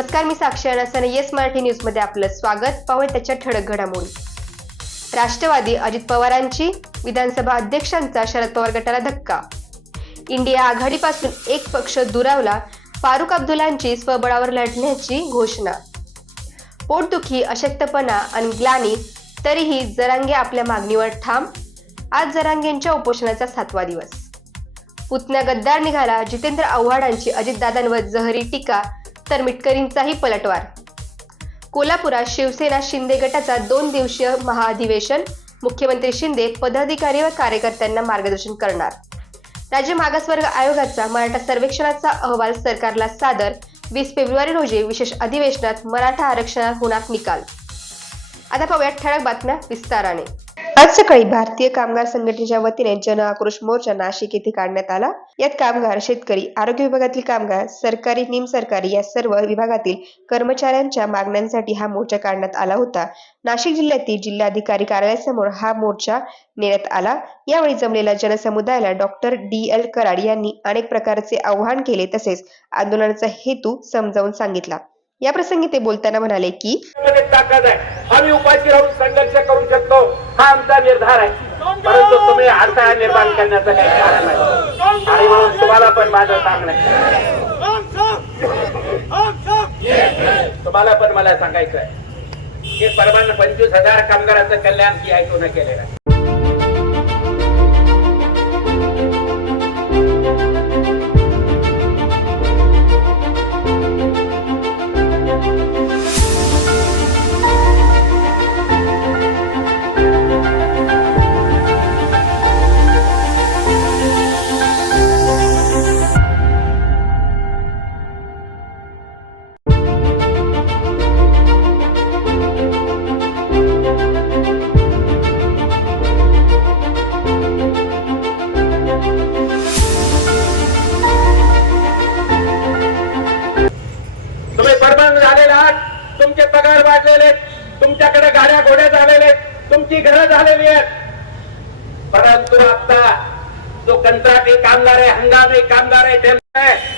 नमस्कार, मी साक्षी अनसन. Yes Marathi news मध्ये आपलं स्वागत. पाहूया त्याच्या ठळक घडामोडी. राष्ट्रवादी अजित पवारांची विधानसभा अध्यक्षांचा शरद पवार गटाला धक्का. इंडिया आघाडीपासून एक पक्ष दुरावला. फारुख अब्दुल्लांची स्वबळावर लढण्याची घोषणा. पोटदुखी, अशक्तपणा आणि ग्लानी तरीही जरांगे आपल्या मागणीवर ठाम. आज जरांगेंच्या उपोषणाचा 7वा दिवस. पुतण्या गद्दार निघाला. जितेंद्र आव्हाडांची अजितदादांवर जहरी टीका तर मिटकरींचाही पलटवार. कोल्हापुरात शिवसेना शिंदे गटाचा 2 दिवसीय महाअधिवेशन. मुख्यमंत्री शिंदे पदाधिकारी व कार्यकर्त्यांना मार्गदर्शन करणार. राज्य मागासवर्ग आयोगाचा मराठा सर्वेक्षणाचा अहवाल सरकारला सादर. 20 फेब्रुवारी रोजी विशेष अधिवेशनात मराठा आरक्षणात होणार निकाल. आता पाहूया ठळक बातम्या विस्ताराने. आज सकाळी भारतीय कामगार संघटनेच्या वतीने जन आक्रोश मोर्चा नाशिक येथे काढण्यात आला. यात कामगार, शेतकरी, आरोग्य विभागातील कामगार, सरकारी, निमसरकारी या सर्व विभागातील कर्मचाऱ्यांच्या मागण्यांसाठी हा मोर्चा काढण्यात आला होता. नाशिक जिल्ह्यातील जिल्हाधिकारी कार्यालयासमोर हा मोर्चा नेण्यात आला. यावेळी जमलेल्या जनसमुदायाला डॉक्टर D.L. कराड यांनी अनेक प्रकारचे आवाहन केले तसेच आंदोलनाचा हेतू समजावून सांगितला. या प्रसंगी ते बोलताना म्हणाले की ताकद आहे, आम्ही उपाशी राहून संघर्ष करू शकतो, हा आमचा निर्धार आहे. परंतु तुम्ही अडथळा निर्माण करण्याचं काही कारण नाही आणि म्हणून तुम्हाला पण माझं सांगणं तुम्हाला पण मला सांगायचं आहे की परवाना 25,000 कामगारांचं कल्याण की ऐकून केलेलं आहे. तुमचे पगार वाढलेले, तुमच्याकडे गाड्या घोड्या झालेले, तुमची घरं झालेली आहेत. परंतु आता जो कंत्राटी कामगार आहे, हंगामी कामगार आहे,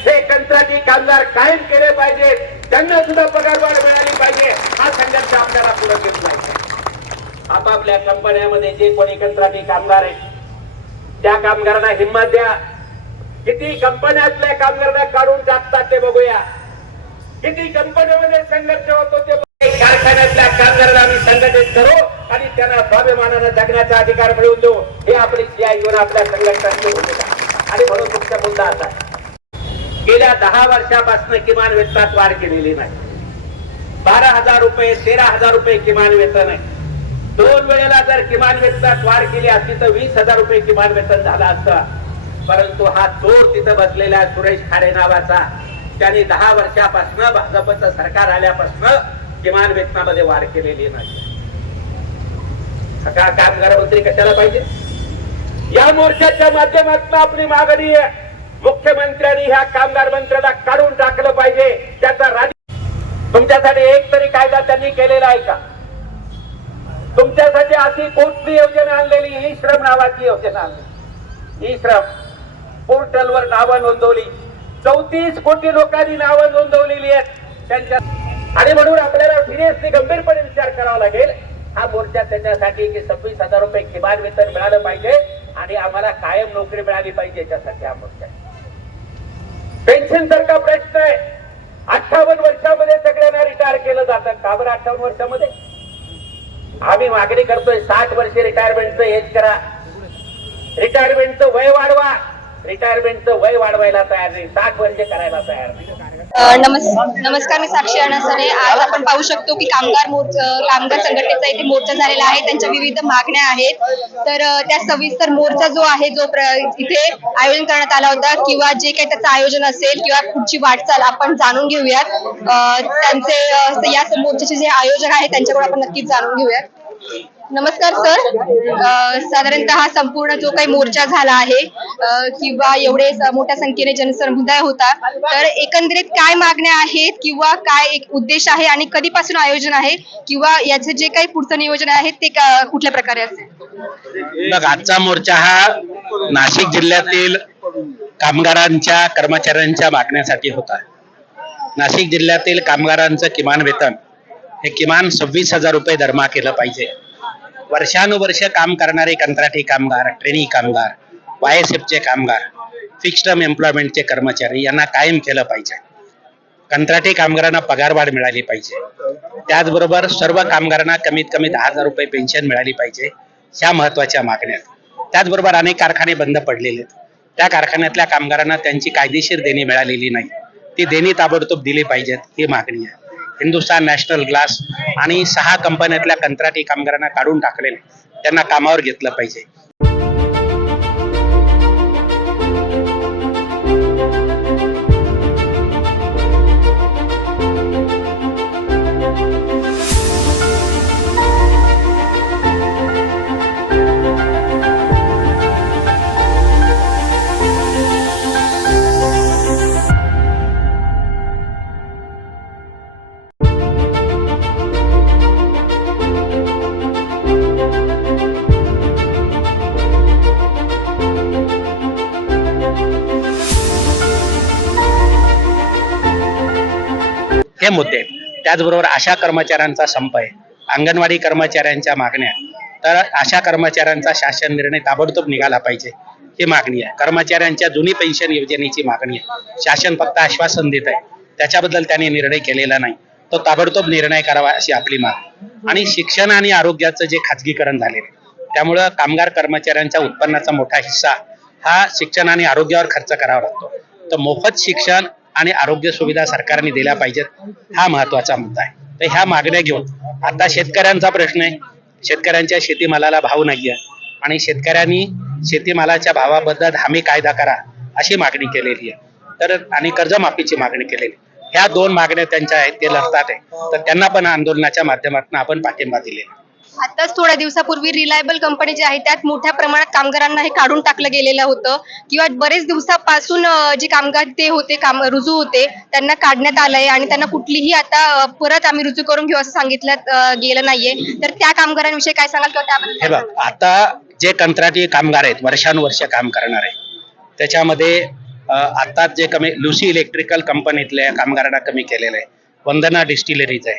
हे कंत्राटी कामगार कायम केले पाहिजे. त्यांना सुद्धा पगारवाढ मिळाली पाहिजे. हा संघर्ष आपल्याला पुढे घेतला पाहिजे. आपापल्या कंपन्यामध्ये जे कोणी कंत्राटी कामगार आहेत त्या कामगारांना हिंमत द्या. किती कंपन्यातल्या कामगारांना काढून टाकतात ते बघूया. किती कंपन्यांमध्ये संघर्ष होतो ते. कारखान्यातल्या कामगारांना आम्ही संघटित करू आणि त्यांना स्वाभिमानाने जगण्याचा अधिकार मिळवून देऊ. हे आपली CIO आपल्या संघटनांची भूमिका. आणि म्हणून मुख्य मुद्दा असा आहे, गेल्या 10 वर्षापासून किमान वेतनात वाढ केलेली नाही. 12,000 रुपये, 13,000 रुपये किमान वेतन आहे. 2 वेळेला जर किमान वेतनात वाढ केली असती तर 20,000 रुपये किमान वेतन झालं असतं. परंतु हा चोर तिथं बसलेला सुरेश खाडे नावाचा, त्यांनी 10 वर्षापासून भाजपचं सरकार आल्यापासून किमान वेतनामध्ये वाढ केलेली नाही. सगळा कामगार मंत्री कशाला पाहिजे? या मोर्चाच्या माध्यमातून आपली मागणी आहे, मुख्यमंत्र्यांनी ह्या कामगार मंत्र्याला काढून टाकलं पाहिजे. त्याचा तुमच्यासाठी एक तरी कायदा त्यांनी केलेला आहे का? तुमच्यासाठी अशी कोणती योजना आणलेली? ई श्रम नावाची योजना आणली. ई श्रम पोर्टलवर नावं नोंदवली. 34 कोटी लोकांनी नावं नोंदवलेली आहेत त्यांच्या. आणि म्हणून आपल्याला सिरियसली गंभीरपणे विचार करावा लागेल हा मोर्चा त्याच्यासाठी की 26,000 रुपये किमान वेतन मिळालं पाहिजे आणि आम्हाला कायम नोकरी मिळाली पाहिजे. याच्यासाठी हा मोर्चा. पेन्शन सारखा प्रश्न आहे. 58 वर्षामध्ये सगळ्यांना रिटायर केलं जातं. का बरं 58 वर्षामध्ये? आम्ही मागणी करतोय 60 वर्षे रिटायरमेंटचं एज करा. रिटायरमेंटचं वय वाढवा. रिटायरमेंटचं वय वाढवायला तयार नाही, 60 वर्षे करायला तयार नाही. नमस्कार, मी साक्षी अनसने. आज आपण पाहू शकतो की कामगार संघटनेचा इथे मोर्चा झालेला आहे. त्यांच्या विविध मागण्या आहेत. तर त्या सविस्तर मोर्चा जो आहे, जो इथे आयोजन करण्यात आला होता किंवा जे काही त्याचं आयोजन असेल किंवा पुढची वाटचाल आपण जाणून घेऊयात. त्यांचे या मोर्चाचे जे आयोजक आहेत त्यांच्याकडून आपण नक्कीच जाणून घेऊयात. नमस्कार सर. साधारणतः हा संपूर्ण जो काही मोर्चा झाला आहे किंवा एवढे मोठ्या संख्येने जनसमुदाय होता, तर एकंदरीत काय मागण्या आहेत किंवा काय एक उद्देश आहे आणि कधीपासून आयोजन आहे किंवा याचे जे काही पुढचं नियोजन आहे ते कुठल्या प्रकारे असेल? आजचा मोर्चा हा नाशिक जिल्ह्यातील कामगारांच्या, कर्मचाऱ्यांच्या मागण्यासाठी होता. नाशिक जिल्ह्यातील कामगारांचं किमान वेतन हे किमान 26,000 रुपये दरमहा केलं पाहिजे. वर्षानुवर्ष काम करणारे कंत्राटी कामगार, ट्रेनी कामगार, YSFचे कामगार, फिक्स्ड टर्म एम्प्लॉयमेंटचे कर्मचारी यांना कायम केलं पाहिजे. कंत्राटी कामगारांना पगारवाढ मिळाली पाहिजे. त्याचबरोबर सर्व कामगारांना कमीत कमी 10,000 रुपये पेन्शन मिळाली पाहिजे. ह्या महत्वाच्या मागण्या आहेत. त्याचबरोबर अनेक कारखाने बंद पडलेले आहेत. त्या कारखान्यातल्या कामगारांना त्यांची कायदेशीर देणी मिळालेली नाही. ती देणी ताबडतोब दिली पाहिजेत, ही मागणी आहे. हिंदुस्तान नॅशनल ग्लास आणि 6 कंपन्यातल्या कंत्राटी कामगारांना काढून टाकलेले, त्यांना कामावर घेतलं पाहिजे. हे मुद्दे आहेत. त्याचबरोबर आशा कर्मचाऱ्यांचा संप आहे, अंगणवाडी कर्मचाऱ्यांच्या मागण्या, तर आशा कर्मचाऱ्यांचा शासन निर्णय ताबडतोब निघाला पाहिजे, ही मागणी आहे. कर्मचाऱ्यांच्या जुनी पेन्शन योजनेची मागणी आहे. शासन फक्त आश्वासन देत आहे, त्याच्याबद्दल त्यांनी निर्णय केलेला नाही. तो ताबडतोब निर्णय करावा अशी आपली मागणी. आणि शिक्षण आणि आरोग्याचं जे खाजगीकरण झालेलं आहे, त्यामुळं कामगार कर्मचाऱ्यांच्या उत्पन्नाचा मोठा हिस्सा हा शिक्षण आणि आरोग्यावर खर्च करावा लागतो. तर मोफत शिक्षण आणि आरोग्य सुविधा सरकारने दिल्या पाहिजेत, हा महत्वाचा मुद्दा आहे. तर ह्या मागण्या घेऊन आता शेतकऱ्यांचा प्रश्न आहे. शेतकऱ्यांच्या शेतीमालाला भाव नाहीये आणि शेतकऱ्यांनी शेतीमालाच्या भावाबद्दल हमी कायदा करा अशी मागणी केलेली आहे. तर आणि कर्जमाफीची मागणी केलेली. ह्या 2 मागण्या त्यांच्या आहेत, ते लढतात आहे. तर त्यांना पण आंदोलनाच्या माध्यमातून आपण पाठिंबा दिलेला. आताच थोड्या दिवसापूर्वी रिलायबल कंपनी जी आहे त्यात मोठ्या प्रमाणात कामगारांना हे काढून टाकलं गेलेलं होतं किंवा बरेच दिवसापासून जे कामगार ते होते रुजू होते त्यांना काढण्यात आलंय आणि त्यांना कुठलीही आता परत आम्ही रुजू करून घेऊ असं सांगितलं गेलं नाहीये. तर त्या कामगारांविषयी काय सांगाल किंवा त्याबद्दल हे बघ, आता जे कंत्राटी कामगार आहेत, वर्षानुवर्ष काम करणार आहे, त्याच्यामध्ये आता जे कमी लुसी इलेक्ट्रिकल कंपनीतल्या कामगारांना कमी केलेलं आहे. वंदना डिस्टिलरीज आहे,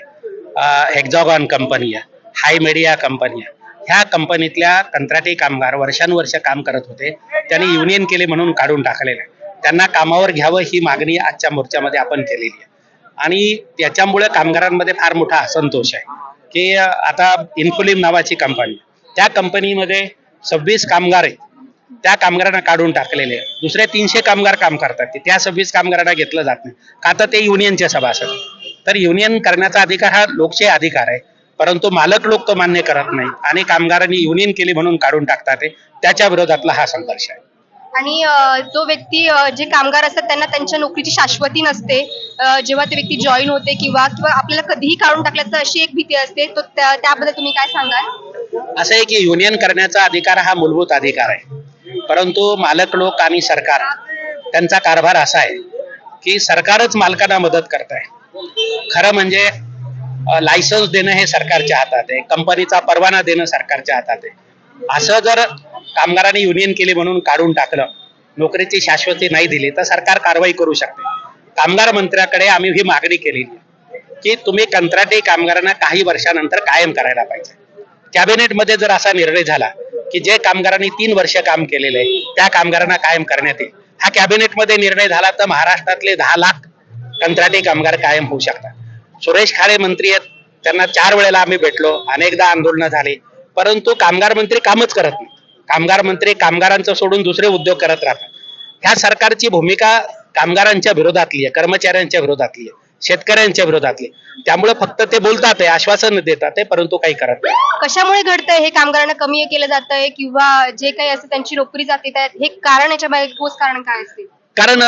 हेक्झॉगॉन कंपनी आहे, हाय मीडिया कंपनी आहे. ह्या कंपनीतल्या कंत्राटी कामगार वर्षानुवर्ष काम करत होते, त्यांनी युनियन केले म्हणून काढून टाकलेलं आहे. त्यांना कामावर घ्यावं ही मागणी आजच्या मोर्चामध्ये आपण केलेली आहे. आणि त्याच्यामुळे कामगारांमध्ये फार मोठा असंतोष आहे की आता इन्फोलिम नावाची कंपनी, त्या कंपनीमध्ये 26 कामगार आहेत, त्या कामगारांना काढून टाकलेले आहे. दुसरे 300 कामगार काम करतात, त्या 26 कामगारांना घेतलं जात नाही का, तर ते युनियनचे सभासद. तर युनियन करण्याचा अधिकार हा लोकशाही अधिकार आहे, परंतु मालक लोक तो मान्य करत नाही आणि कामगारांनी युनियन केली म्हणून काढून टाकतात. त्याच्या विरोधातला हा संघर्ष आहे. आणि जो व्यक्ती जे कामगार असतात त्यांना त्यांच्या नोकरीची शाश्वती नसते. जेव्हा ते व्यक्ती जॉईन होते किंवा आपल्याला कधीही काढून टाकल्याचं अशी एक भीती असते. तो त्याबद्दल तुम्ही काय सांगाल? असं आहे की युनियन करण्याचा अधिकार हा मूलभूत अधिकार आहे, परंतु मालक लोक आणि सरकार त्यांचा कारभार असा आहे की सरकारच मालकांना मदत करत आहे. खरं म्हणजे लायसन्स देणं हे सरकारच्या हातात आहे, कंपनीचा परवाना देणं सरकारच्या हातात आहे. असं जर कामगारांनी युनियन केली म्हणून काढून टाकलं, नोकरीची शाश्वती नाही दिली, तर सरकार कारवाई करू शकते. कामगार मंत्र्याकडे आम्ही ही मागणी केली की तुम्ही कंत्राटी कामगारांना काही वर्षानंतर कायम करायला पाहिजे. कॅबिनेटमध्ये जर असा निर्णय झाला की जे कामगारांनी 3 वर्ष काम केलेलं आहे त्या कामगारांना कायम करण्यात येईल, हा कॅबिनेटमध्ये निर्णय झाला तर महाराष्ट्रातले 10 लाख कंत्राटी कामगार कायम होऊ शकतात. सुरेश खाडे मंत्री आहेत, त्यांना 4 वेळेला आम्ही भेटलो, अनेकदा आंदोलनं झाली, परंतु कामगार मंत्री कामच करत नाही. कामगार मंत्री कामगारांचं सोडून दुसरे उद्योग करत राहतात. ह्या सरकारची भूमिका कामगारांच्या विरोधातली आहे, कर्मचाऱ्यांच्या विरोधातली आहे, शेतकऱ्यांच्या विरोधातली. त्यामुळे फक्त ते बोलतात आहे, आश्वासन देतात आहे, परंतु काही करत नाही. कशामुळे घडतंय हे? कामगारांना कमी केलं जातंय किंवा जे काही असं त्यांची नोकरी जाते हे कारण, याच्या मागे ठोस कारण काय असते? कारण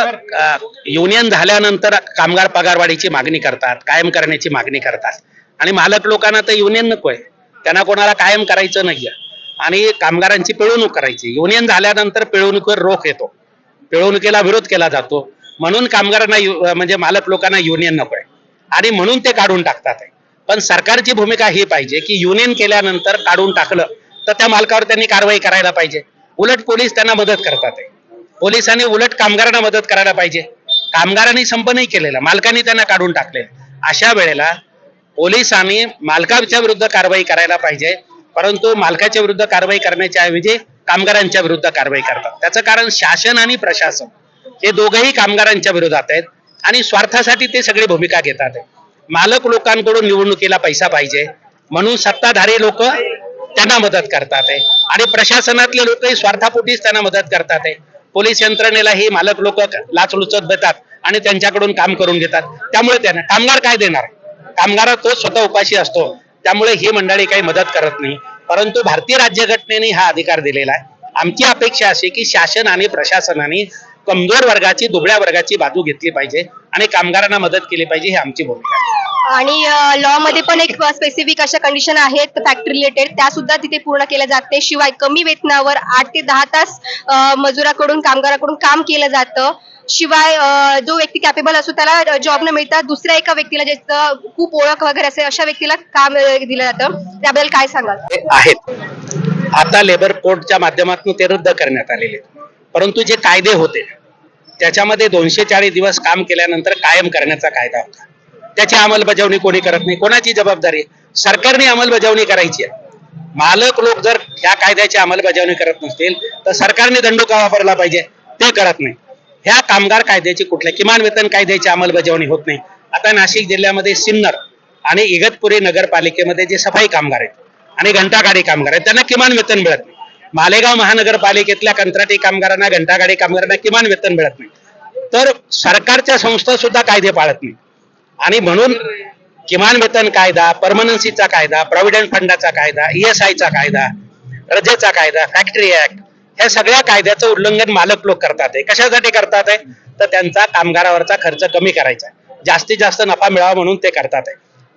युनियन झाल्यानंतर कामगार पगारवाढीची मागणी करतात, कायम करण्याची मागणी करतात आणि मालक लोकांना तर युनियन नकोय, त्यांना कोणाला कायम करायचं नाहीये आणि कामगारांची पिळवणूक करायची. युनियन झाल्यानंतर पिळवणुकीवर रोख येतो, पिळवणुकीला विरोध केला जातो, म्हणून कामगारांना म्हणजे मालक लोकांना युनियन नकोय आणि म्हणून ते काढून टाकतात. पण सरकारची भूमिका ही पाहिजे की युनियन केल्यानंतर काढून टाकलं तर त्या मालकावर त्यांनी कारवाई करायला पाहिजे. उलट पोलीस त्यांना मदत करतात, पोलिसांनी उलट कामगारांना मदत करायला पाहिजे. कामगारांनी संप नाही केलेला, मालकांनी त्यांना काढून टाकले. अशा वेळेला पोलिसांनी मालकाच्या विरुद्ध कारवाई करायला पाहिजे, परंतु मालकाच्या विरुद्ध कारवाई करण्याच्या ऐवजी कामगारांच्या विरुद्ध कारवाई करतात. त्याचं कारण शासन आणि प्रशासन हे दोघंही कामगारांच्या विरोधात आहेत आणि स्वार्थासाठी ते सगळी भूमिका घेतात. मालक लोकांकडून निवडणुकीला पैसा पाहिजे म्हणून सत्ताधारी लोक त्यांना मदत करतात आणि प्रशासनातले लोकही स्वार्थापोटीच त्यांना मदत करतात. पोलीस यंत्रणेलाही मालक लोक लाचलुचत देतात आणि त्यांच्याकडून काम करून घेतात. त्यामुळे त्यांना कामगार काय देणार? कामगार तो स्वतः उपाशी असतो. त्यामुळे ही मंडळी काही मदत करत नाही, परंतु भारतीय राज्यघटनेने हा अधिकार दिलेला आहे. आमची अपेक्षा अशी की शासन आणि प्रशासनाने कमजोर वर्गाची, दुबळ्या वर्गाची बाजू घेतली पाहिजे आणि कामगारांना मदत केली पाहिजे, ही आमची भूमिका आहे. आणि लॉ मध्ये पण एक स्पेसिफिक अशा कंडिशन आहेत फॅक्टरी रिलेटेड, त्या सुद्धा तिथे पूर्ण केल्या जाते. शिवाय कमी वेतनावर 8 ते 10 तास मजुराकडून, कामगाराकडून काम केलं जातं. शिवाय जो व्यक्ती कॅपेबल असतो त्याला जॉब न मिळता दुसऱ्या एका व्यक्तीला, ज्याचं खूप ओळख वगैरे असेल अशा व्यक्तीला काम दिलं जातं. त्याबद्दल काय सांगाल? आहेत आता लेबर कोडच्या माध्यमातून ते रद्द करण्यात आलेले, परंतु जे कायदे होते त्याच्यामध्ये 240 दिवस काम केल्यानंतर कायम करण्याचा कायदा होता. त्याची अंमलबजावणी कोणी करत नाही. कोणाची जबाबदारी? सरकारने अंमलबजावणी करायची आहे. मालक लोक जर ह्या कायद्याची अंमलबजावणी करत नसतील तर सरकारने दंडुका वापरला पाहिजे, ते करत नाही. ह्या कामगार कायद्याची कुठल्या किमान वेतन कायद्याची अंमलबजावणी होत नाही. आता नाशिक जिल्ह्यामध्ये सिन्नर आणि इगतपुरी नगरपालिकेमध्ये जे सफाई कामगार आहेत आणि घंटागाडी कामगार आहेत त्यांना किमान वेतन मिळत नाही. मालेगाव महानगरपालिकेतल्या कंत्राटी कामगारांना, घंटागाडी कामगारांना किमान वेतन मिळत नाही. तर सरकारच्या संस्था सुद्धा कायदे पाळत नाही आणि म्हणून किमान वेतन कायदा, परमनन्सीचा कायदा, प्रॉव्हिडंट फंडाचा कायदा, ESI चा कायदा, रजेचा कायदा, फॅक्टरी ऍक्ट, ह्या सगळ्या कायद्याचं उल्लंघन मालक लोक करतात. कशासाठी करतात? तर त्यांचा कामगारावरचा खर्च कमी करायचा, जास्तीत जास्त नफा मिळावा म्हणून ते करतात.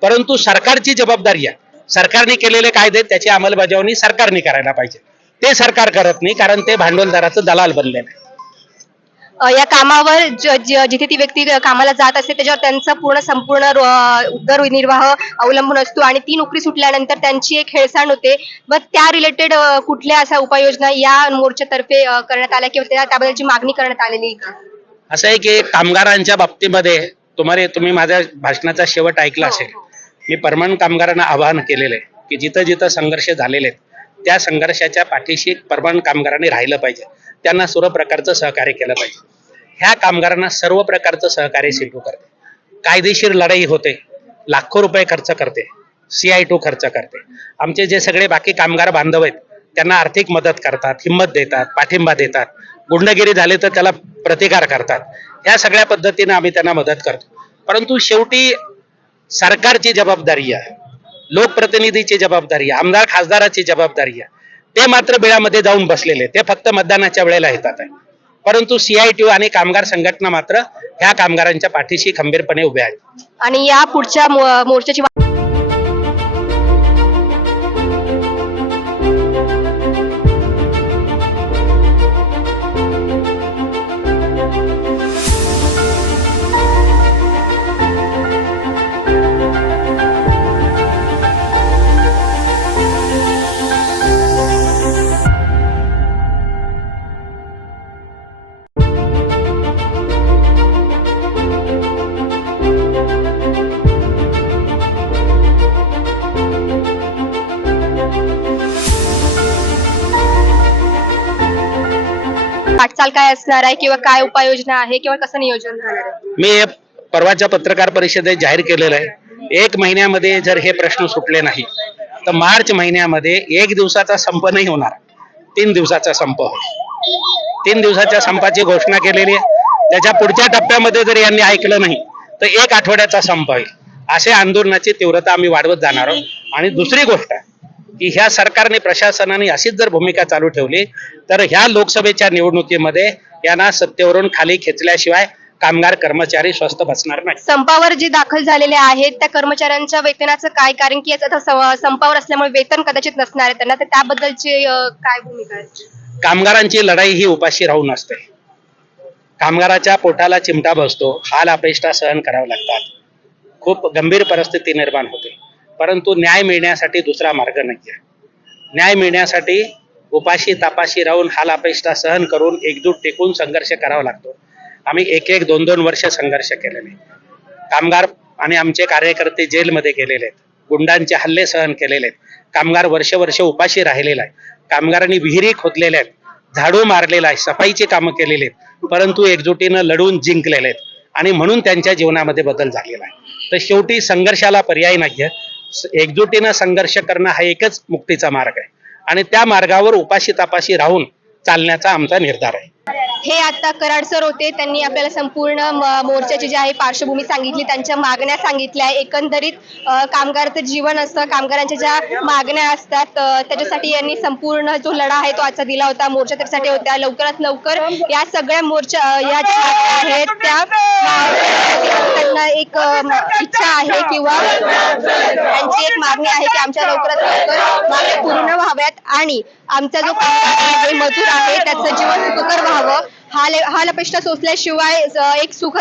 परंतु सरकारची जबाबदारी आहे, सरकारने केलेले कायदे त्याची अंमलबजावणी सरकारने करायला पाहिजे. ते सरकार करत नाही, कारण ते भांडवलदाराचं दलाल बनलेलं आहे. या कामावर जिथे ती व्यक्ती कामाला जात असते त्याच्यावर त्यांचा संपूर्ण उदरनिर्वाह अवलंबून असतो आणि ती नोकरी सुटल्यानंतर त्यांची एक हेळसांड होते. मग त्या रिलेटेड कुठल्या अशा उपाययोजना या मोर्चातर्फे करण्यात आल्या किंवा त्याबद्दलची मागणी करण्यात आलेली का? असं आहे की कामगारांच्या बाबतीमध्ये तुम्ही माझ्या भाषणाचा शेवट ऐकला असेल. मी परमनंट कामगारांना आवाहन केलेलं आहे की जिथं जिथं संघर्ष झालेले आहेत त्या संघर्षाच्या पाठीशी परमनंट कामगारांनी राहिलं पाहिजे, त्यांना सर्व प्रकारचं सहकार्य केलं पाहिजे. ह्या कामगारांना सर्व प्रकारचं सहकार्य सेतू करते, कायदेशीर लढाई होते, लाखो रुपये खर्च करते, CI2 खर्च करते. आमचे जे सगळे बाकी कामगार बांधव आहेत त्यांना आर्थिक मदत करतात, हिंमत देतात, पाठिंबा देतात. गुंडगिरी झाली तर त्याला प्रतिकार करतात. ह्या सगळ्या पद्धतीने आम्ही त्यांना मदत करतो. परंतु शेवटी सरकारची जबाबदारी आहे, लोकप्रतिनिधीची जबाबदारी आहे, आमदार खासदाराची जबाबदारी आहे. ते मात्र बिळामध्ये जाऊन बसलेले, ते फक्त मतदानाच्या वेळेला येतात. परंतु CI2 आणि कामगार संघटना मात्र ह्या कामगारांच्या पाठीशी खंबीरपणे उभे आहेत. आणि या पुढच्या मोर्चाची वाटचाल काय असणार आहे किंवा काय उपाययोजना आहे किंवा कसं नियोजन होणार आहे? मी परवाच्या पत्रकार परिषदेत जाहीर केलेलं आहे, 1 महिन्यामध्ये जर हे प्रश्न सुटले नाही तर मार्च महिन्यामध्ये 1 दिवसाचा संप नाही होणार, 3 दिवसाचा संप होईल. 3 दिवसाच्या संपाची घोषणा केलेली आहे. त्याच्या पुढच्या टप्प्यामध्ये जर यांनी ऐकलं नाही तर 1 आठवड्याचा संप होईल. असे आंदोलनाची तीव्रता आम्ही वाढवत जाणार आहोत. आणि दुसरी गोष्ट की ह्या सरकारने, प्रशासनाने अशीच जर भूमिका चालू ठेवली तर ह्या लोकसभेच्या निवडणुकीमध्ये यांना सत्तेवरून खाली खेचल्याशिवाय कामगार कर्मचारी स्वस्थ बसणार नाही. संपावर जे दाखल झालेले आहेत त्या कर्मचाऱ्यांच्या वेतनाचं काय? कारण की आता संपावर असल्यामुळे वेतन कदाचित नसणार आहे त्यांना, तर त्याबद्दलची काय भूमिका आहे? कामगारांची लढाई ही उपाशी राहून असते. कामगाराच्या पोटाला चिमटा बसतो, हाल अपेष्टा सहन करावे लागतात, खूप गंभीर परिस्थिती निर्माण होते. परंतु न्याय मिळण्यासाठी दुसरा मार्ग नाहीये. न्याय मिळण्यासाठी उपाशी तापाशी राहून हाल अपेष्टा सहन करून एकजूट टेकून संघर्ष करावा लागतो. आम्ही 1-1, 2-2 वर्ष संघर्ष केलेले. कामगार आणि आमचे कार्यकर्ते जेलमध्ये गेलेले आहेत, गुंडांचे हल्ले सहन केलेले आहेत, कामगार वर्ष उपाशी राहिलेला आहे, कामगारांनी विहिरी खोदलेल्या आहेत, झाडू मारलेला आहे, सफाईची कामं केलेली आहेत, परंतु एकजुटीनं लढून जिंकलेले आहेत आणि म्हणून त्यांच्या जीवनामध्ये बदल झालेला आहे. तर शेवटी संघर्षाला पर्याय नाहीये. एकजुटीनं संघर्ष करणं हा एकच मुक्तीचा मार्ग आहे आणि त्या मार्गावर उपाशी तापाशी राहून चालण्याचा आमचा निर्धार आहे. हे आता कराड सर होते. त्यांनी आपल्याला संपूर्ण मोर्चाची जी आहे पार्श्वभूमी सांगितली, त्यांच्या मागण्या सांगितल्या आहे. एकंदरीत कामगाराचं जीवन असतं, कामगारांच्या ज्या मागण्या असतात त्याच्यासाठी यांनी संपूर्ण जो लढा आहे तो आजचा दिला होता. मोर्चा त्यासाठी होत्या. लवकरात लवकर या सगळ्या मोर्चा या ज्या मागण्या आहेत त्या त्यांना एक इच्छा आहे किंवा त्यांची एक मागणी आहे की आमच्या लवकरात लवकर मागण्या पूर्ण व्हाव्यात आणि आमचा जो कामगार आहे, मजूर आहे, त्याचं जीवन सुखकर व्हावं. हाल अपेष्टा सोसल्याशिवाय एक सुख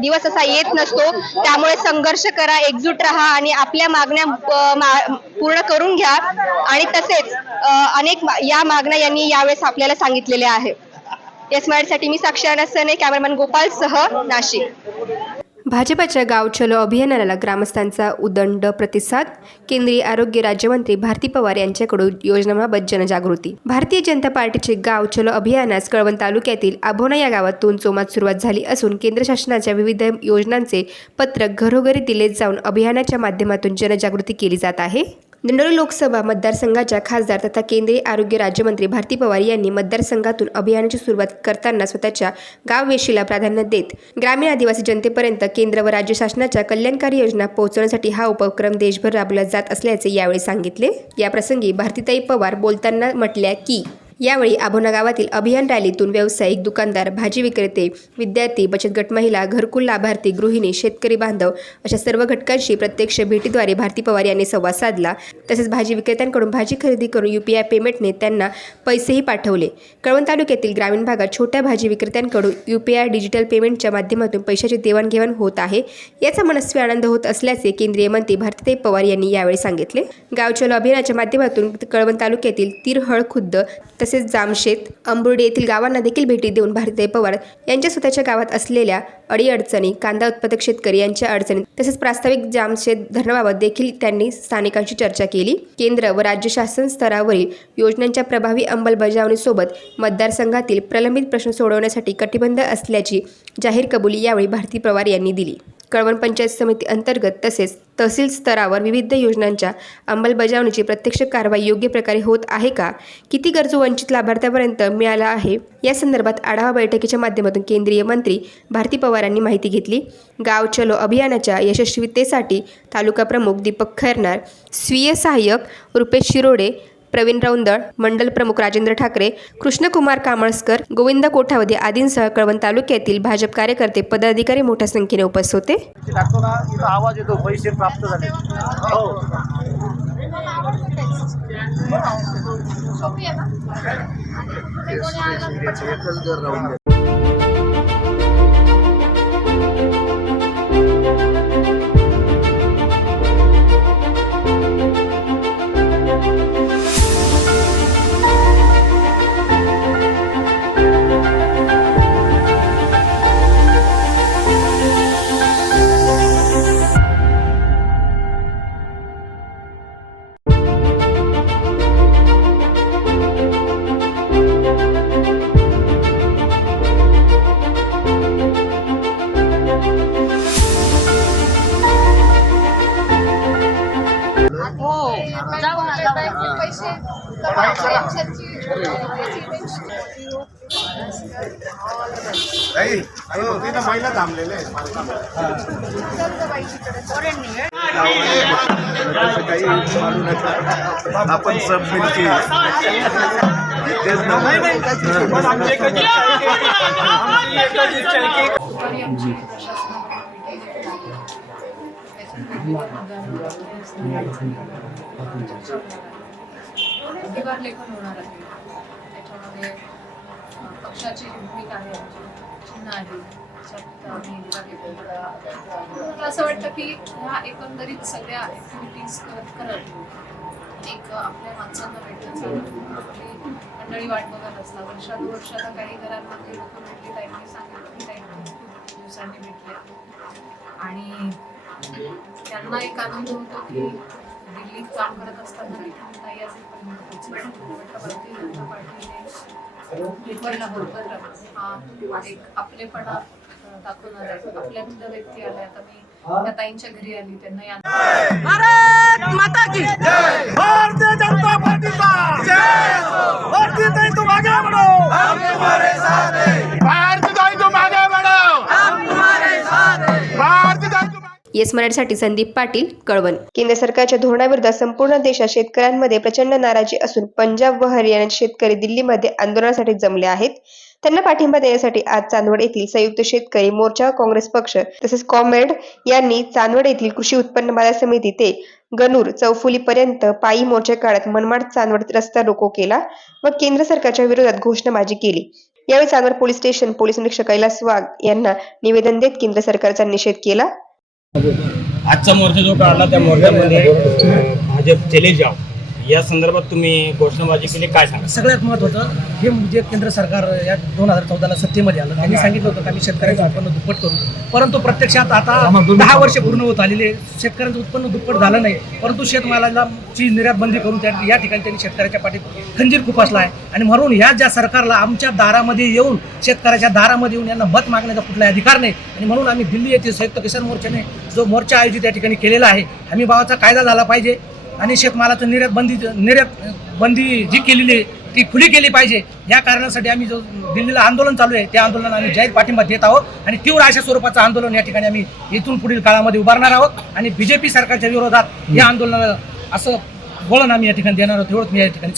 दिवस असा येत नसतो. त्यामुळे संघर्ष करा, एकजूट राहा आणि आपल्या मागण्या पूर्ण करून घ्या. आणि तसेच अनेक या मागण्या यांनी यावेळेस आपल्याला सांगितलेल्या आहे. साठी मी साक्षी अनसने, कॅमेरामॅन गोपाल सह, नाशिक. भाजपाच्या गाव चलो अभियानाला ग्रामस्थांचा उदंड प्रतिसाद. केंद्रीय आरोग्य राज्यमंत्री भारती पवार यांच्याकडून योजनांबाबत जनजागृती. भारतीय जनता पार्टीचे गाव चलो अभियानास कळवण तालुक्यातील आभोना या गावातून जोमात सुरुवात झाली असून केंद्र शासनाच्या विविध योजनांचे पत्रक घरोघरी दिले जाऊन अभियानाच्या माध्यमातून जनजागृती केली जात आहे. दिंडोरी लोकसभा मतदारसंघाच्या खासदार तथा केंद्रीय आरोग्य राज्यमंत्री भारती पवार यांनी मतदारसंघातून अभियानाची सुरुवात करताना स्वतःच्या गाववेशीला प्राधान्य देत ग्रामीण आदिवासी जनतेपर्यंत केंद्र व राज्य शासनाच्या कल्याणकारी योजना पोहोचवण्यासाठी हा उपक्रम देशभर राबवला जात असल्याचे यावेळी सांगितले. याप्रसंगी भारतीताई पवार बोलताना म्हटल्या की यावेळी आभोना गावातील अभियान रॅलीतून व्यावसायिक, दुकानदार, भाजी विक्रेते, विद्यार्थी, बचत गट महिला, घरकुल लाभार्थी, गृहिणी, शेतकरी बांधव अशा सर्व घटकांशी प्रत्यक्ष भेटीद्वारे भारती पवार यांनी संवाद साधला. तसेच भाजी विक्रेत्यांकडून भाजी खरेदी करून UPI पेमेंटने त्यांना पैसेही पाठवले. कळवण तालुक्यातील ग्रामीण भागात छोट्या भाजी विक्रेत्यांकडून UPI डिजिटल पेमेंटच्या माध्यमातून पैशाची देवाणघेवाण होत आहे. याचा मनस्वी आनंद होत असल्याचे केंद्रीय मंत्री भारतीताई पवार यांनी यावेळी सांगितले. गाव चलो अभियानाच्या माध्यमातून कळवण तालुक्यातील तिरहळ खुद्द तसेच जामशेत, अंबुर्डे येथील गावांना देखील भेटी देऊन भारतीताई पवार यांच्या स्वतःच्या गावात असलेल्या अडीअडचणी, कांदा उत्पादक शेतकरी यांच्या अडचणी तसेच प्रास्ताविक जामशेत धरणाबाबत देखील त्यांनी स्थानिकांशी चर्चा केली. केंद्र व राज्य शासन स्तरावरील योजनांच्या प्रभावी अंमलबजावणीसोबत मतदारसंघातील प्रलंबित प्रश्न सोडवण्यासाठी कटिबद्ध असल्याची जाहीर कबुली यावेळी भारती पवार यांनी दिली. कळवण पंचायत समिती अंतर्गत तसेच तहसील स्तरावर विविध योजनांच्या अंमलबजावणीची प्रत्यक्ष कारवाई योग्य प्रकारे होत आहे का, किती गरजू वंचित लाभार्थ्यांपर्यंत मिळाला आहे, या संदर्भात आढावा बैठकीच्या माध्यमातून केंद्रीय मंत्री भारती पवारांनी माहिती घेतली. गाव चलो अभियानाच्या यशस्वीतेसाठी तालुका प्रमुख दीपक खैरनार, स्वीय सहाय्यक रुपेश शिरोडे, प्रवीण रौंदळ, मंडल प्रमुख राजेंद्र ठाकरे, कृष्णकुमार कामळस्कर, गोविंद कोठावदे आदींसह कळवण तालुक्यातील भाजप कार्यकर्ते, पदाधिकारी मोठ्या संख्येने उपस्थित होते. आवाज येतो, पैसे प्राप्त झाले. महिला थांबलेले आपण सब मिलके दिवार लेखन होणार आहे. त्याच्यामध्ये पक्षाची भूमिका आहे, चिन्ह आहे. मला असं वाटतं की ह्या एकंदरीत सगळ्या ऍक्टिव्हिटीज करत एक आपल्या माणसांना भेटणं झालं. आपली मंडळी वाट बघत असतात. वर्षानुवर्ष आता काही घरांमध्ये लोक भेटली, ताईंनी सांगितलं की ताई खूप दिवसांनी भेटले आणि त्यांना एक आनंद होतो की दिल्लीत काम करत असताना ताई असेल भारतीय जनता पार्टीने मुंबईला बरोबर हा एक आपलेपणा दाखवणार आहे. आपल्यातल्या व्यक्ती आल्या. आता मी त्या ताईंच्या घरी आली, त्यांना या भारत माता की जय, भारतीय जनता पार्टी का जय हो, भारतीय ताई तुम आगे बढ़ो, हम तुम्हारे साथ हैं, भारतीय ताई तुम आगे बढ़ो, हम तुम्हारे साथ हैं, भारतीय ताई तुम येस मराठीसाठी संदीप पाटील, कळवण. केंद्र सरकारच्या धोरणाविरुद्ध संपूर्ण देशात शेतकऱ्यांमध्ये प्रचंड नाराजी असून पंजाब व हरियाणाचे शेतकरी दिल्लीमध्ये आंदोलनासाठी जमले आहेत. त्यांना पाठिंबा देण्यासाठी आज चांदवड येथील संयुक्त शेतकरी मोर्चा, काँग्रेस पक्ष तसेच कॉम्रेड यांनी चांदवड येथील कृषी उत्पन्न बाजार समिती ते गणूर चौफुलीपर्यंत पायी मोर्चा काढत मनमाड चांदवड रस्ता रोको केला व केंद्र सरकारच्या विरोधात घोषणाबाजी केली. यावेळी चांदवड पोलीस स्टेशन पोलीस निरीक्षक कैलास वाघ यांना निवेदन देत केंद्र सरकारचा निषेध केला. आजचा मोर्चा जो काढला त्या मोर्चामध्ये भाजप चले जाव या संदर्भात तुम्ही घोषणाबाजी केली, काय सांगा? सगळ्यात महत्त्वाचं हे म्हणजे केंद्र सरकार या 2014ला सत्तेमध्ये आलं. त्यांनी सांगितलं होतं की आम्ही शेतकऱ्यांचं उत्पन्न दुप्पट करू, परंतु प्रत्यक्षात आता 10 वर्ष पूर्ण होत आलेले शेतकऱ्यांचं उत्पन्न दुप्पट झालं नाही. परंतु शेतमालाला ची निर्यात बंदी करून या ठिकाणी त्यांनी शेतकऱ्याच्या पाठीत खंजीर खुपसला आहे. आणि म्हणून ह्या ज्या सरकारला आमच्या दारामध्ये येऊन शेतकऱ्याच्या दारामध्ये येऊन यांना मत मागण्याचा कुठलाही अधिकार नाही. आणि म्हणून आम्ही दिल्ली येथील संयुक्त किसान मोर्चाने जो मोर्चा आयोजित या ठिकाणी केलेला आहे, हमी भावाचा कायदा झाला पाहिजे आणि शेतमालाचं निर्यात बंदी जी केलेली आहे ती खुली केली पाहिजे. या कारणासाठी आम्ही जो दिल्लीला आंदोलन चालू आहे त्या आंदोलनाला आम्ही जाहीर पाठिंबा देत आहोत आणि तीव्र अशा स्वरूपाचं आंदोलन या ठिकाणी आम्ही इथून पुढील काळामध्ये उभारणार आहोत आणि बीजेपी सरकारच्या विरोधात या आंदोलनाला असं वळण आम्ही या ठिकाणी देणार आहोत. एवढंच मी या ठिकाणी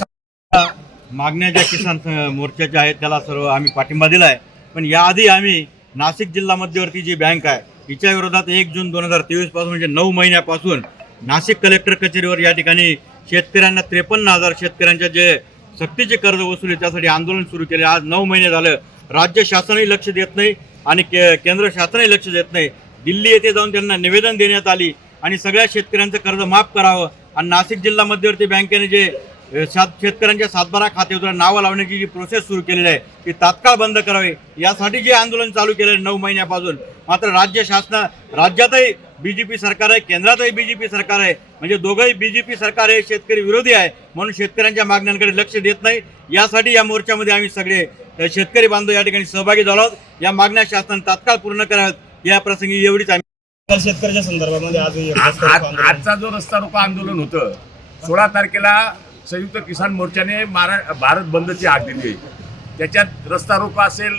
मागण्या ज्या किसान मोर्चाच्या आहेत त्याला सर्व आम्ही पाठिंबा दिला आहे. पण याआधी आम्ही नाशिक जिल्हा मध्यवर्ती जी बँक आहे हिच्या विरोधात 1 जून 2023 पासून म्हणजे 9 महिन्यापासून नाशिक कलेक्टर कचेरीवर या ठिकाणी शेतकऱ्यांना 53,000 शेतकऱ्यांच्या जे सक्तीचे कर्ज वसुली त्यासाठी आंदोलन सुरू केले. आज 9 महिने झालं राज्य शासनही लक्ष देत नाही आणि केंद्र शासनही लक्ष देत नाही. दिल्ली येथे जाऊन त्यांना निवेदन देण्यात आली आणि सगळ्या शेतकऱ्यांचं कर्ज माफ करावं आणि नाशिक जिल्हा मध्यवर्ती बँकेने जे शेतकऱ्यांच्या सातबारा खात्यावर नावं लावण्याची जी प्रोसेस सुरू केलेली आहे ती तात्काळ बंद करावी यासाठी जे आंदोलन चालू केलं आहे 9 महिन्यापासून. मात्र राज्यातही बीजेपी सरकार आहे, केंद्रातही बीजेपी सरकार आहे, म्हणजे दोघंही बीजेपी सरकार आहे, शेतकरी विरोधी आहे, म्हणून शेतकऱ्यांच्या मागण्यांकडे लक्ष देत नाही. यासाठी या मोर्चामध्ये आम्ही सगळे शेतकरी बांधव या ठिकाणी सहभागी झालो आहोत. या मागण्या शासनाने तात्काळ पूर्ण कराव्यात या प्रसंगी एवढीच आम्ही शेतकऱ्याच्या संदर्भामध्ये आजचा जो रस्ता रोको आंदोलन होतं 16 तारखेला संयुक्त किसान मोर्चाने भारत बंदची हाक दिली. त्याच्यात रस्ता रोको असेल,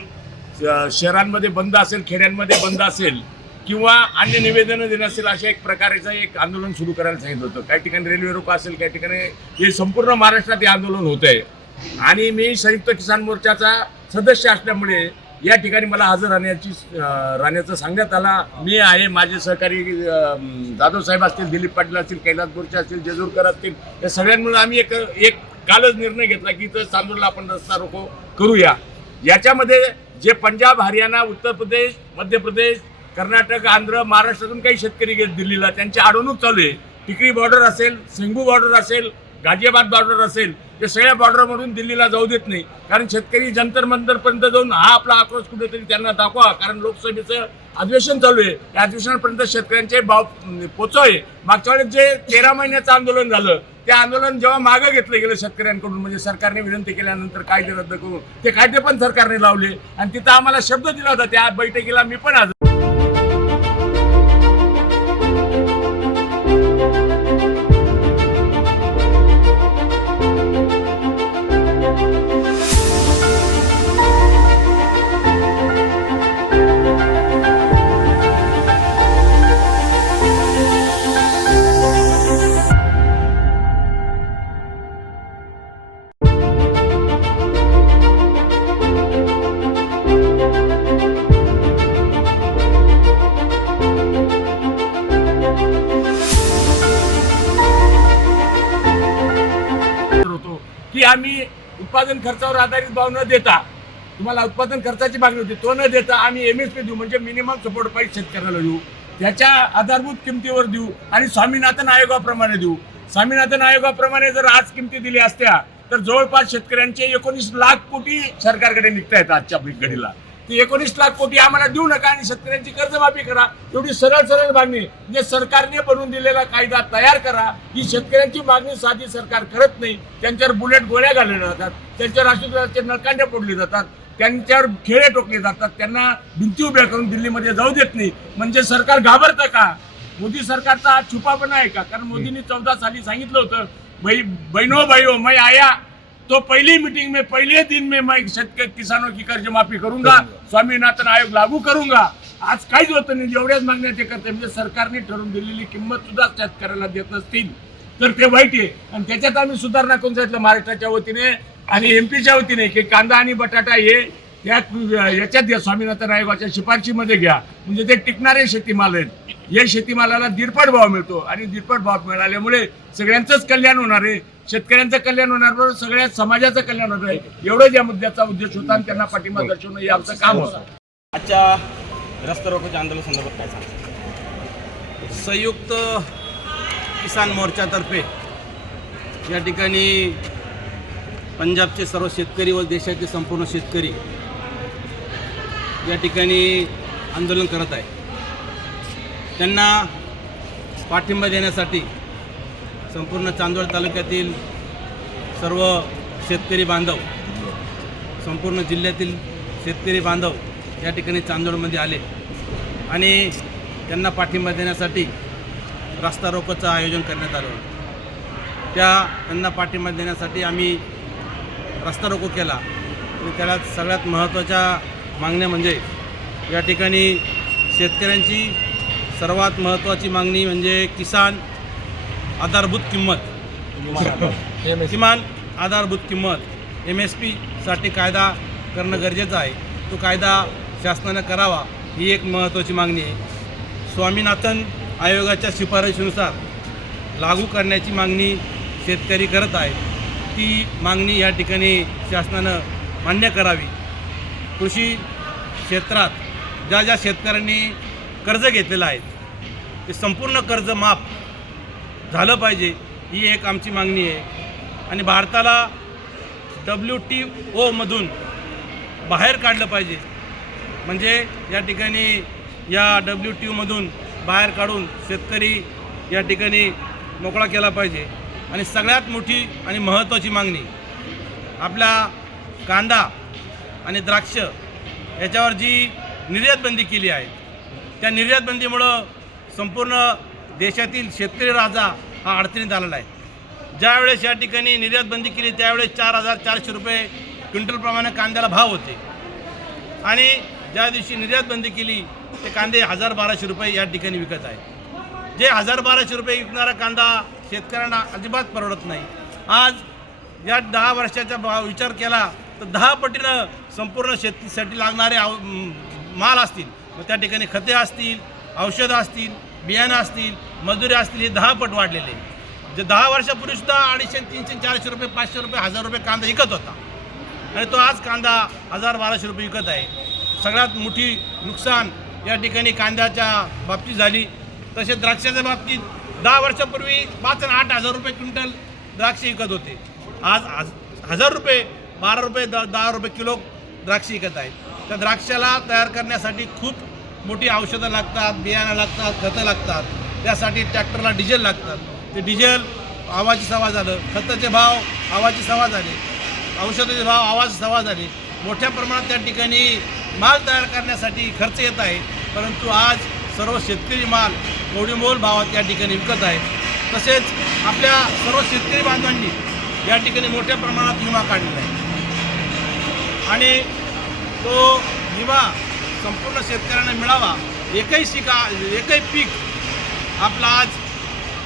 शहरांमध्ये बंद असेल, खेड्यांमध्ये बंद असेल किंवा अन्य निवेदनं देणं असेल, अशा एक प्रकारचं एक आंदोलन सुरू करायला सांगितलं होतं. काही ठिकाणी रेल्वे रोको असेल, काही ठिकाणी हे संपूर्ण महाराष्ट्रात हे आंदोलन होत आहे. आणि मी संयुक्त किसान मोर्चाचा सदस्य असल्यामुळे या ठिकाणी मला हजर राहण्याचं सांगण्यात आला. मी आहे, माझे सहकारी जाधव साहेब असतील, दिलीप पाटील असतील, कैलास गोरचे असतील, जेजूरकर असतील, या सगळ्यांमुळे आम्ही एक कालच निर्णय घेतला की इथं चांदूरला आपण रस्ता रोको करूया. याच्यामध्ये जे पंजाब, हरियाणा, उत्तर प्रदेश, मध्य प्रदेश, कर्नाटक, आंध्र, महाराष्ट्रातून काही शेतकरी गेले दिल्लीला, त्यांची अडवणूक चालू आहे. टिकरी बॉर्डर असेल, सिंगू बॉर्डर असेल, गाझियाबाद बॉर्डर असेल, ते सगळ्या बॉर्डरमधून दिल्लीला जाऊ देत नाही. कारण शेतकरी जंतर मंतरपर्यंत जाऊन हा आपला आक्रोश कुठेतरी त्यांना दाखवा. कारण लोकसभेचं अधिवेशन चालू आहे, त्या अधिवेशनापर्यंत शेतकऱ्यांचे भाव पोचवावे. मागच्या वेळेस जे 13 महिन्याचं आंदोलन झालं ते आंदोलन जेव्हा मागं घेतलं गेलं शेतकऱ्यांकडून, म्हणजे सरकारने विनंती केल्यानंतर कायदे रद्द करून ते कायदे पण सरकारने लावले आणि तिथं आम्हाला शब्द दिला होता. त्या बैठकीला मी पण हजर. की आम्ही उत्पादन खर्चावर आधारित भाव न देता, तुम्हाला उत्पादन खर्चाची मागणी होती तो न देता आम्ही MSP देऊ, म्हणजे मिनिमम सपोर्ट प्राईस शेतकऱ्याला देऊ, त्याच्या आधारभूत किमतीवर देऊ आणि स्वामीनाथन आयोगाप्रमाणे देऊ. स्वामीनाथन आयोगाप्रमाणे जर आज किमती दिल्या असत्या तर जवळपास शेतकऱ्यांचे 19 लाख कोटी सरकारकडे निघतायत आजच्या घडीला. ते 19 लाख कोटी आम्हाला देऊ नका आणि शेतकऱ्यांची कर्जमाफी करा, एवढी सरळ मागणी. म्हणजे सरकारने बनवून दिलेला कायदा तयार करा. ही शेतकऱ्यांची मागणी साधी सरकार करत नाही. त्यांच्यावर बुलेट गोळ्या घालल्या जातात, त्यांच्यावर आशुतोषाचे नळकांड्या फोडले जातात, त्यांच्यावर खेळे टोकले जातात, त्यांना भिंती उभ्या करून दिल्लीमध्ये जाऊ देत नाही. म्हणजे सरकार घाबरतं का? मोदी सरकारचा हा छुपापणा आहे का? कारण मोदींनी 14 साली सांगितलं होतं, बहनों मैं आया तो पहली मीटिंग में पहले दिन में मैं किसानों की कर्ज माफी करूंगा, स्वामीनाथन आयोग लागू करूंगा. आज काहीच होतं नाही, जेवढ्याच मागण्या ते करते. म्हणजे सरकारने ठरवून दिलेली किंमत सुद्धा शेतकऱ्याला देत नसतील तर ते वाईट आहे. आणि त्याच्यात आम्ही सुधारणा करून सांगितलं महाराष्ट्राच्या वतीने आणि एमपीच्या वतीने की कांदा आणि बटाटा हे याच्यात घ्या, स्वामीनाथन आयोगाच्या शिफारशीमध्ये घ्या. म्हणजे ते टिकणारे शेतीमाल आहेत. या शेतीमालाला दीडपट भाव मिळतो आणि दीडपट भाव मिळाल्यामुळे सगळ्यांचंच कल्याण होणार आहे. शेतकऱ्यांचं कल्याण होणार, बरोबर सगळ्या समाजाचं कल्याण होणार आहे. एवढंच या मुद्द्याचा उद्देश होता आणि त्यांना पाठिंबा दर्शवणं हे आमचं काम होतं. आजच्या रस्ता रोकोच्या आंदोलन संदर्भात काय सांगतो? संयुक्त किसान मोर्चातर्फे या ठिकाणी पंजाबचे सर्व शेतकरी व देशाचे संपूर्ण शेतकरी या ठिकाणी आंदोलन करत आहे. त्यांना पाठिंबा देण्यासाठी संपूर्ण चांदवड तालुक्यातील सर्व शेतकरी बांधव, संपूर्ण जिल्ह्यातील शेतकरी बांधव या ठिकाणी चांदवडमध्ये आले आणि त्यांना पाठिंबा देण्यासाठी रस्ता रोकोचं आयोजन करण्यात आलं होतं. त्यांना पाठिंबा देण्यासाठी आम्ही रस्ता रोको केला आणि त्याला सगळ्यात महत्त्वाच्या मागण्या म्हणजे या ठिकाणी शेतकऱ्यांची सर्वात महत्त्वाची मागणी म्हणजे किसान आधारभूत किंमत, किमान आधारभूत किंमत MSP साठी कायदा करणं गरजेचं आहे. तो कायदा शासनानं करावा ही एक महत्त्वाची मागणी आहे. स्वामीनाथन आयोगाच्या शिफारशीनुसार लागू करण्याची मागणी शेतकरी करत आहे. ती मागणी या ठिकाणी शासनानं मान्य करावी. कृषी क्षेत्रात ज्या शेतकऱ्यांनी कर्ज घेतलेलं आहे ते संपूर्ण कर्ज माफ झालं पाहिजे ही एक आमची मागणी आहे. आणि भारताला WTOमधून बाहेर काढलं पाहिजे. म्हणजे या ठिकाणी या WTOमधून बाहेर काढून शेतकरी या ठिकाणी मोकळा केला पाहिजे. आणि सगळ्यात मोठी आणि महत्त्वाची मागणी आपल्या कांदा आणि द्राक्ष याच्यावर जी निर्यात बंदी केली आहे त्या निर्यात बंदीमुळं संपूर्ण देशातील शेतकरी राजा हा अडचणीत आलेला आहे. ज्यावेळेस या ठिकाणी निर्यात बंदी केली त्यावेळेस 4,400 रुपये क्विंटलप्रमाणे कांद्याला भाव होते आणि ज्या दिवशी निर्यात बंदी केली ते कांदे 1,000-1,200 रुपये या ठिकाणी विकत आहे. जे 1,000-1,200 रुपये विकणारा कांदा शेतकऱ्यांना अजिबात परवडत नाही. आज या 10 वर्षाचा विचार केला तर 10 पटीनं संपूर्ण शेतीसाठी लागणारे माल असतील, मग त्या ठिकाणी खते असतील, औषधं असतील, बियाणं असतील, मजुरी असतील, हे 10 पट वाढलेले. जे 10 वर्षापूर्वीसुद्धा 250, 300, 400 रुपये, 500 रुपये, 1,000 रुपये कांदा विकत होता आणि तो आज कांदा 1,000-1,200 रुपये विकत आहे. सगळ्यात मोठी नुकसान या ठिकाणी कांद्याच्या बाबतीत झाली. तसेच द्राक्षाच्या बाबतीत 10 वर्षापूर्वी 5 आणि 8,000 रुपये क्विंटल द्राक्ष विकत होते. आज 1,000 रुपये, 12 रुपये, 10 रुपये किलो द्राक्ष विकत आहेत. त्या द्राक्षाला तयार करण्यासाठी खूप मोठी औषधं लागतात, बियाणं लागतात, खतं लागतात. त्यासाठी ट्रॅक्टरला डिझेल लागतात. ते डिझेल आवाजी सवा झालं, खताचे भाव आवाजी सवा झाले, औषधाचे भाव आवाजी सवा झाले. मोठ्या प्रमाणात त्या ठिकाणी माल तयार करण्यासाठी खर्च येत आहे. परंतु आज सर्व शेतकरी माल कवडीमोल भावात या ठिकाणी विकत आहे. तसेच आपल्या सर्व शेतकरी बांधवांनी या ठिकाणी मोठ्या प्रमाणात विमा काढलेला आहे आणि तो विमा संपूर्ण शेतकऱ्यांना मिळावा. एकही पीक आपला आज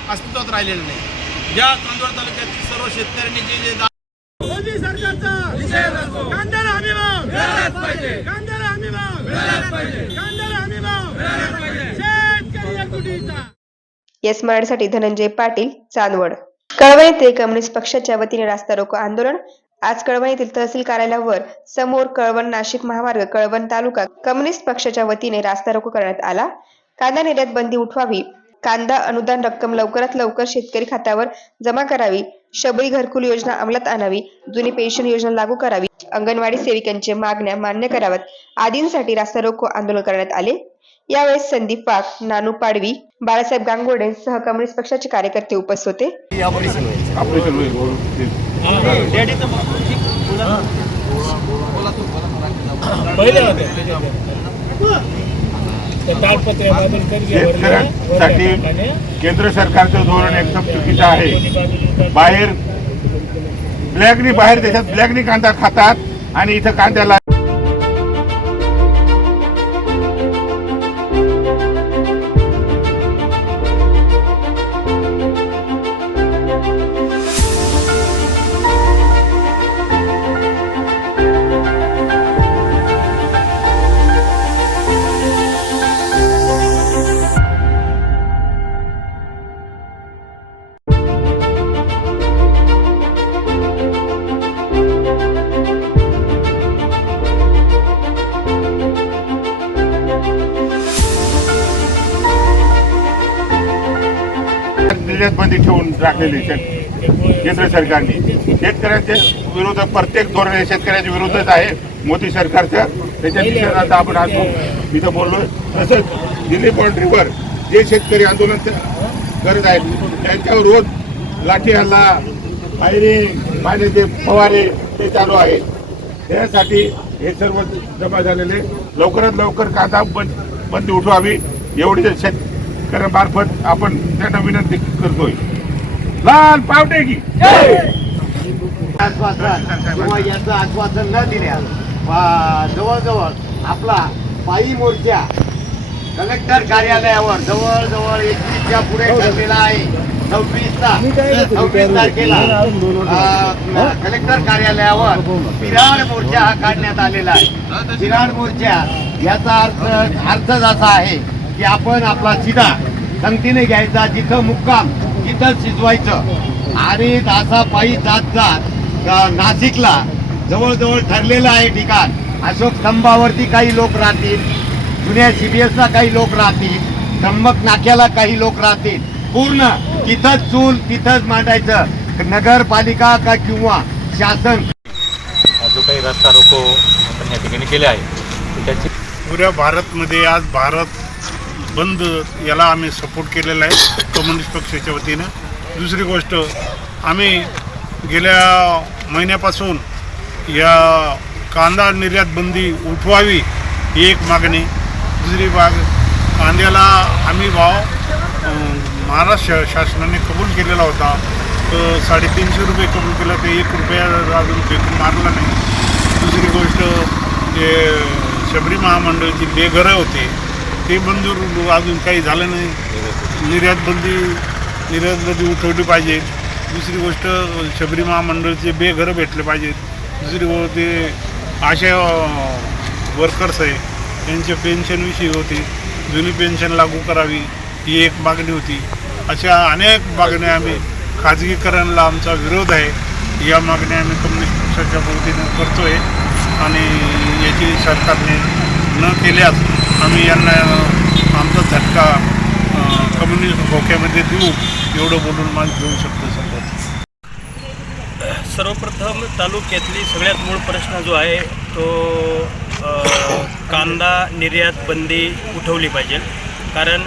अस्तित्वात राहिलेलं नाही. ज्या चांदवड तालुक्यातील सर्व शेतकऱ्यांनी जे मोदी सरकारचा कांद्याला हमी भाव मिळालाच पाहिजे, कांद्याला हमी भाव मिळालाच पाहिजे, कांद्याला हमी भाव मिळालाच पाहिजे. शेतकरी एकजुटीचा. येस मराठीसाठी धनंजय पाटील, चांदवड. कळवण येथे कम्युनिस्ट पक्षाच्या वतीने रास्ता रोको आंदोलन. आज कळवण येथील तहसील कार्यालयावर समोर कळवण नाशिक महामार्ग कळवण तालुका कम्युनिस्ट पक्षाच्या वतीने रास्ता रोको करण्यात आला. कांदा निर्यात बंदी उठवावी कांदा अनुदान रक्कम लवकरात लवकर शेतकरी खात्यावर जमा करावी, शबरी घरकुल योजना अंमलात आणावी, जुनी पेन्शन योजना लागू करावी, अंगणवाडी सेविकांच्या मागण्या मान्य कराव्यात आदींसाठी रास्ता रोको आंदोलन करण्यात आले। यावेळेस संदीप वाघ, नानू पाडवी, बाळासाहेब गांगोडे सह कम्युनिस्ट पक्षाचे कार्यकर्ते उपस्थित होते। शेतकऱ्यांसाठी केंद्र सरकारचं धोरण एकदम चुकीचं आहे। बाहेर देशात ब्लॅकनी कांदा खातात आणि इथं कांद्याला बंदी ठेवून राखलेली केंद्र सरकारने शेतकऱ्यांच्या विरोधात प्रत्येक धोरण हे शेतकऱ्यांच्या विरोधात आहे मोदी सरकारचं। त्याच्या निषेधार्थ आपण आज इथं बोललोय। तसंच दिल्ली पॉइंट रिव्हर जे शेतकरी आंदोलन करत आहेत त्यांच्यावर रोज लाठी हल्ला, फायरिंग, पाण्याचे फवारे ते चालू आहे। त्यासाठी हे सर्व जमा झालेले लवकरात लवकर कांदा बंदी उठवावी एवढी शेतकऱ्यांमार्फत आपण त्यांना विनंती करतोय। लाल पावटे की किंवा याचं आश्वासन न दिल्या जवळजवळ आपला पायी मोर्चा कलेक्टर कार्यालयावर जवळजवळ 21च्या पुढे ठरलेला आहे। 26 तारखेला कलेक्टर कार्यालयावर विराड मोर्चा हा काढण्यात आलेला आहे। विराड मोर्चा याचा अर्थच असा आहे की आपण आपला सीधा संगतीने घ्यायचा, जिथं मुक्काम तिथं शिजवायचं आणि असा पायी जात नाशिकला जवळजवळ ठरलेलं आहे ठिकाण। अशोक स्तंभावरती काही लोक राहतील, जुन्या CBSला काही लोक राहतील, त्र्यंबक नाक्याला काही लोक राहतील, पूर्ण तिथंच चूल तिथंच मांडायचं। नगरपालिका का किंवा शासन जो काही रस्ता रोको आपण या ठिकाणी केले आहे त्याची पुऱ्या भारतमध्ये आज भारत बंद याला आम्ही सपोर्ट केलेला आहे कम्युनिस्ट पक्षाच्या वतीनं। दुसरी गोष्ट, आम्ही गेल्या महिन्यापासून या कांदा निर्यात बंदी उठवावी ही एक मागणी। दुसरी बाग, कांद्याला आम्ही भाव महाराष्ट्र शासनाने कबूल केलेला होता, तर 350 रुपये कबूल केला, ते 1 रुपया अजून फेकून मारला नाही। दुसरी गोष्ट, जे शबरी महामंडळाची बेघरं होते ते मंजूर अजून काही झालं नाही। निर्यात बंदी उठवली पाहिजे। दुसरी गोष्ट, शबरी महामंडळचे बेघरं भेटले पाहिजेत। दुसरी गोष्ट, ते अशा वर्कर्स आहे त्यांच्या पेन्शनविषयी होती, जुनी पेन्शन लागू करावी ही एक मागणी होती। अशा अनेक मागण्या आम्ही, खाजगीकरणाला आमचा विरोध आहे, या मागण्या आम्ही कम्युनिस्ट पक्षाच्या वतीनं करतोय आणि याची सरकारने न केल्यास आम्ही यांना आमचा झटका कम्युनिस्ट धोक्यामध्ये देऊ एवढं बोलून मला देऊ शकतो। सर्वप्रथम तालुक्यातली सगळ्यात मूळ प्रश्न जो आहे तो कांदा निर्यात बंदी उठवली पाहिजे। कारण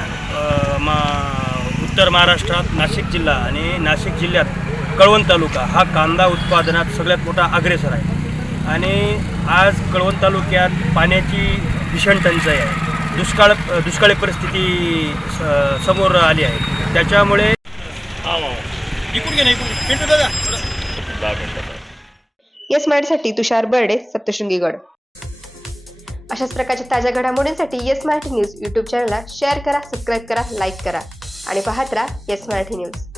उत्तर महाराष्ट्रात नाशिक जिल्हा आणि नाशिक जिल्ह्यात कळवण तालुका हा कांदा उत्पादनात सगळ्यात मोठा अग्रेसर आहे आणि आज कळवण तालुक्यात पाण्याची भीषण टंचाई आहे। दुष्काळी परिस्थिती समोर आली आहे। त्याच्यामुळे येस मराठीसाठी तुषार बर्डे, सप्तशृंगीगड। अशाच प्रकारच्या ताज्या घडामोडींसाठी येस मराठी न्यूज यूट्यूब चॅनलला शेअर करा, सबस्क्राईब करा, लाईक करा आणि पाहत राहा येस मराठी न्यूज।